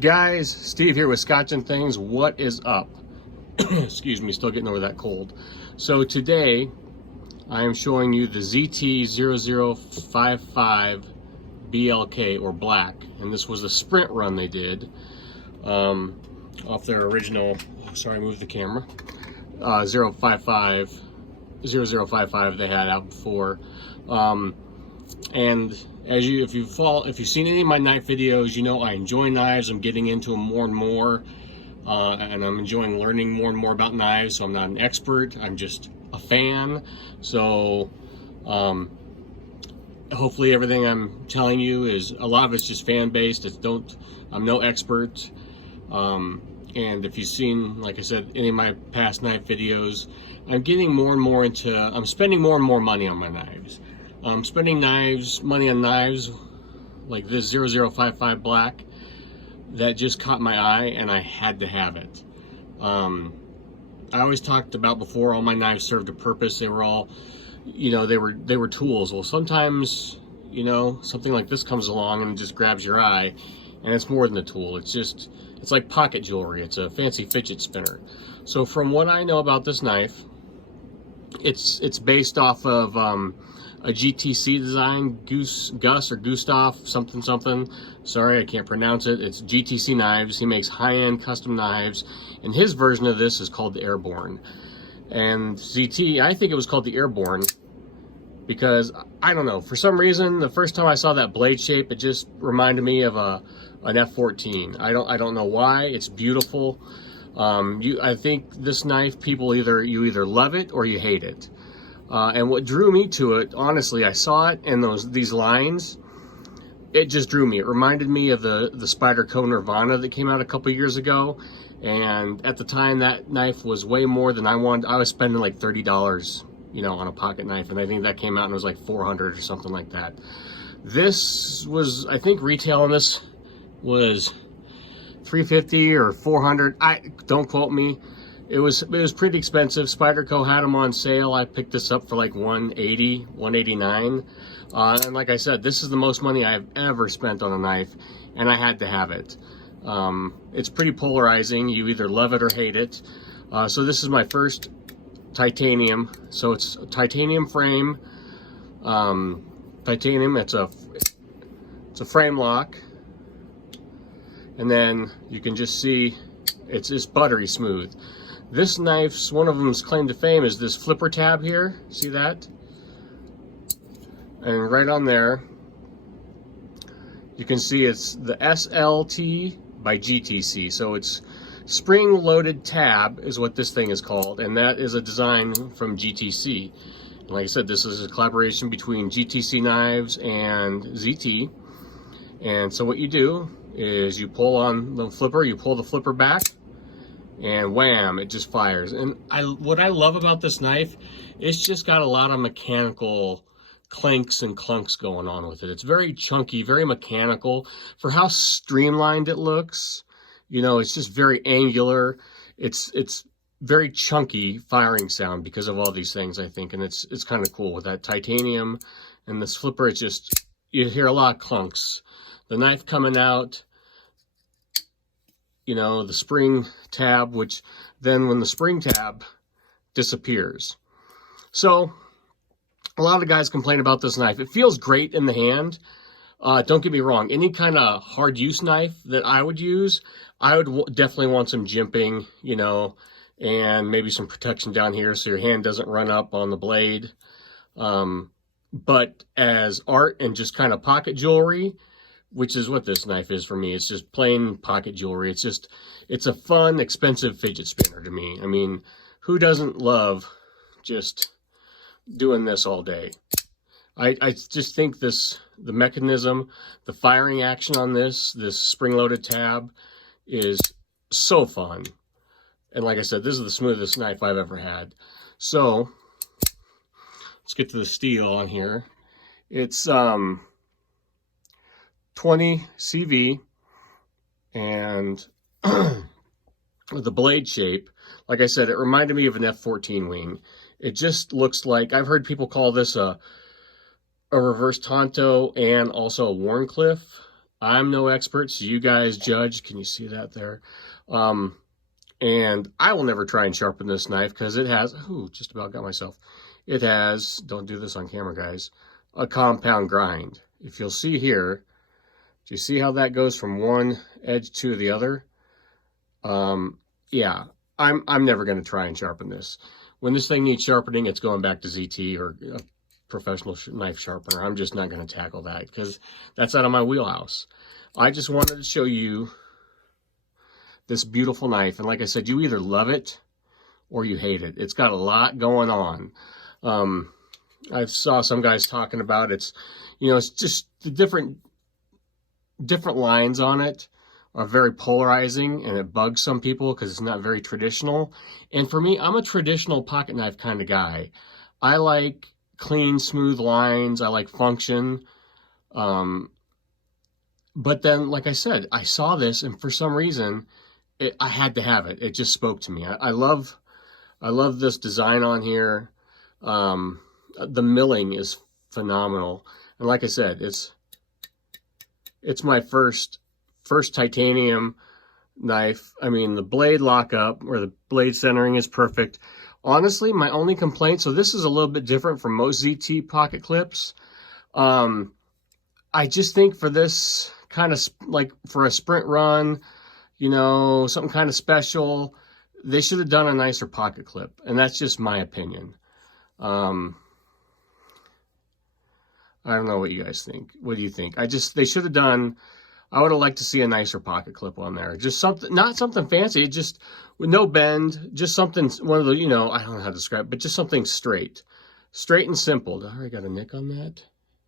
Guys, Steve here with Scotch and Things. What is up? Excuse me, still getting over that cold. So today I am showing you the ZT0055 BLK or black, and this was a sprint run they did off their original, sorry I moved the camera, 0055 they had out before. And as if you've seen any of my knife videos, you know I enjoy knives. I'm getting into them more and more, and I'm enjoying learning more and more about knives. So I'm not an expert, I'm just a fan. So hopefully everything I'm telling you is, a lot of it's just fan based. I'm no expert. And if you've seen, like I said, any of my past knife videos, I'm getting more and more into, I'm spending more and more money on my knives. I'm spending money on knives like this 0055 black that just caught my eye and I had to have it. I always talked about before, all my knives served a purpose. They were all, you know, they were tools. Well, sometimes, you know, something like this comes along and just grabs your eye, and it's more than a tool. It's like pocket jewelry. It's a fancy fidget spinner. So from what I know about this knife, it's based off of a GTC design, Gus or Gustav something. Sorry, I can't pronounce it. It's GTC Knives. He makes high-end custom knives, and his version of this is called the Airborne. And ZT, I think it was called the Airborne because, I don't know, for some reason, the first time I saw that blade shape, it just reminded me of an F14. I don't know why. It's beautiful. I think this knife, you either love it or you hate it. And what drew me to it, honestly, I saw it and these lines, it just drew me. It reminded me of the Spyderco Nirvana that came out a couple years ago. And at the time, that knife was way more than I wanted. I was spending like $30, you know, on a pocket knife. And I think that came out and it was like $400 or something like that. This was, I think retail on this was $350 or $400. Don't quote me. It was pretty expensive. Spyderco had them on sale. I picked this up for like $180, $189. And like I said, this is the most money I've ever spent on a knife, and I had to have it. It's pretty polarizing. You either love it or hate it. So this is my first titanium. So it's a titanium frame. Titanium. It's a frame lock, and then you can just see it's just buttery smooth. This knife's, one of them's claim to fame is this flipper tab here. See that? And right on there, you can see it's the SLT by GTC. So it's spring-loaded tab is what this thing is called, and that is a design from GTC. And like I said, this is a collaboration between GTC Knives and ZT. And so what you do is you pull on the flipper, you pull the flipper back, and wham, it just fires. And what I love about this knife, it's just got a lot of mechanical clanks and clunks going on with it. It's very chunky, very mechanical. For how streamlined it looks, you know, it's just very angular. It's very chunky firing sound because of all these things, I think. And it's kind of cool with that titanium and this flipper. It's just, you hear a lot of clunks. The knife coming out, you know, the spring tab, which then when the spring tab disappears. So a lot of guys complain about this knife. It feels great in the hand. Don't get me wrong. Any kind of hard use knife that I would use, I would definitely want some jimping, you know, and maybe some protection down here so your hand doesn't run up on the blade. But as art and just kind of pocket jewelry, which is what this knife is for me. It's just plain pocket jewelry. It's a fun, expensive fidget spinner to me. I mean, who doesn't love just doing this all day? I just think the mechanism, the firing action on this spring-loaded tab is so fun. And like I said, this is the smoothest knife I've ever had. So let's get to the steel on here. It's 20 CV, and the blade shape, like I said, it reminded me of an F14 wing. It just looks like, I've heard people call this a reverse Tonto and also a Warncliffe. I'm no expert, so you guys judge. Can you see that there? And I will never try and sharpen this knife because it has, ooh, just about got myself. It has, don't do this on camera, guys, a compound grind. If you'll see here, do you see how that goes from one edge to the other? Yeah, I'm never going to try and sharpen this. When this thing needs sharpening, it's going back to ZT or a professional knife sharpener. I'm just not going to tackle that because that's out of my wheelhouse. I just wanted to show you this beautiful knife, and like I said, you either love it or you hate it. It's got a lot going on. I saw some guys talking about it's just the different lines on it are very polarizing, and it bugs some people because it's not very traditional. And for me, I'm a traditional pocket knife kind of guy. I like clean, smooth lines. I like function. But then, like I said, I saw this, and for some reason, I had to have it. It just spoke to me. I love this design on here. The milling is phenomenal, and like I said, it's my first titanium knife. I mean, the blade lockup or the blade centering is perfect. Honestly, my only complaint, so this is a little bit different from most ZT pocket clips. I just think for this kind of, like for a sprint run, something kind of special, they should have done a nicer pocket clip. And that's just my opinion. I don't know what you guys think. What do you think? They should have done, I would have liked to see a nicer pocket clip on there. Just something, not something fancy, just with no bend, just something, one of the, I don't know how to describe it, but just something straight and simple. Did I already got a nick on that?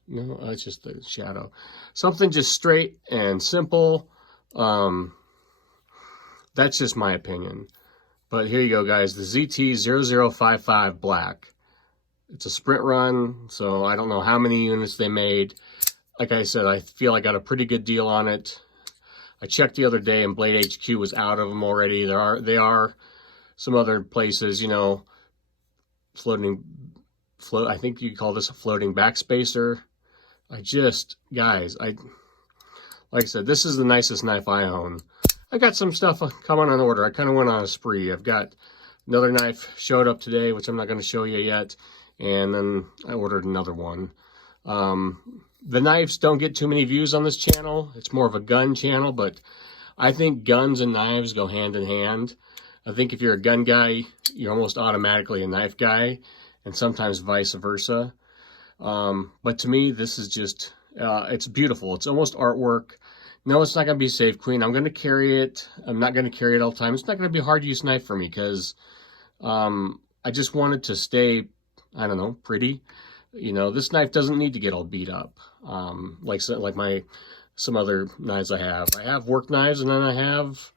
No, it's just the shadow. Something just straight and simple. That's just my opinion. But here you go, guys. The ZT0055 Black. It's a sprint run, so I don't know how many units they made. Like I said, I feel I got a pretty good deal on it. I checked the other day, and Blade HQ was out of them already. They are some other places, I think you call this a floating backspacer. Guys, like I said, this is the nicest knife I own. I got some stuff coming on order. I kind of went on a spree. I've got another knife showed up today, which I'm not going to show you yet. And then I ordered another one. The knives don't get too many views on this channel. It's more of a gun channel, but I think guns and knives go hand in hand. I think if you're a gun guy, you're almost automatically a knife guy, and sometimes vice versa. But to me, this is just, it's beautiful. It's almost artwork. No, it's not going to be Safe Queen. I'm going to carry it. I'm not going to carry it all the time. It's not going to be a hard use knife for me because I just want it to stay, I don't know, pretty. This knife doesn't need to get all beat up like some other knives I have. I have work knives, and then I have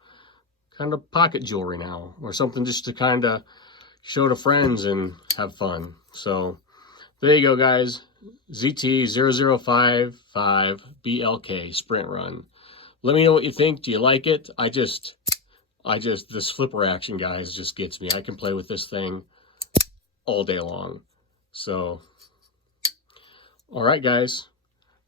kind of pocket jewelry now, or something just to kind of show to friends and have fun. So there you go, guys. ZT0055 BLK Sprint Run. Let me know what you think. Do you like it? This flipper action, guys, just gets me. I can play with this thing all day long. So, all right, guys.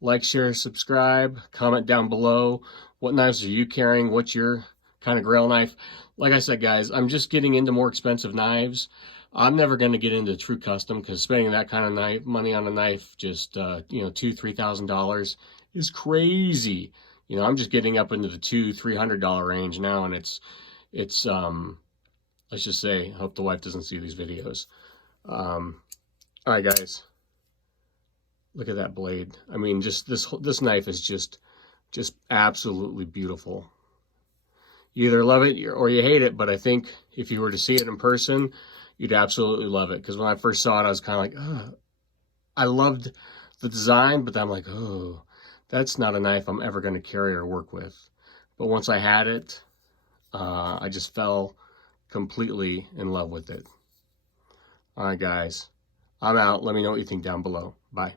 Like, share, subscribe, comment down below. What knives are you carrying? What's your kind of grail knife? Like I said, guys, I'm just getting into more expensive knives. I'm never going to get into true custom because spending that kind of money on a knife, just $2,000-$3,000 is crazy. I'm just getting up into the $200-$300 range now, and it's let's just say, I hope the wife doesn't see these videos. All right, guys, look at that blade. I mean, just this knife is just absolutely beautiful. You either love it or you hate it, but I think if you were to see it in person, you'd absolutely love it. Because when I first saw it, I was kind of like, oh. I loved the design, but I'm like, oh, that's not a knife I'm ever going to carry or work with. But once I had it, I just fell completely in love with it. All right, guys, I'm out. Let me know what you think down below. Bye.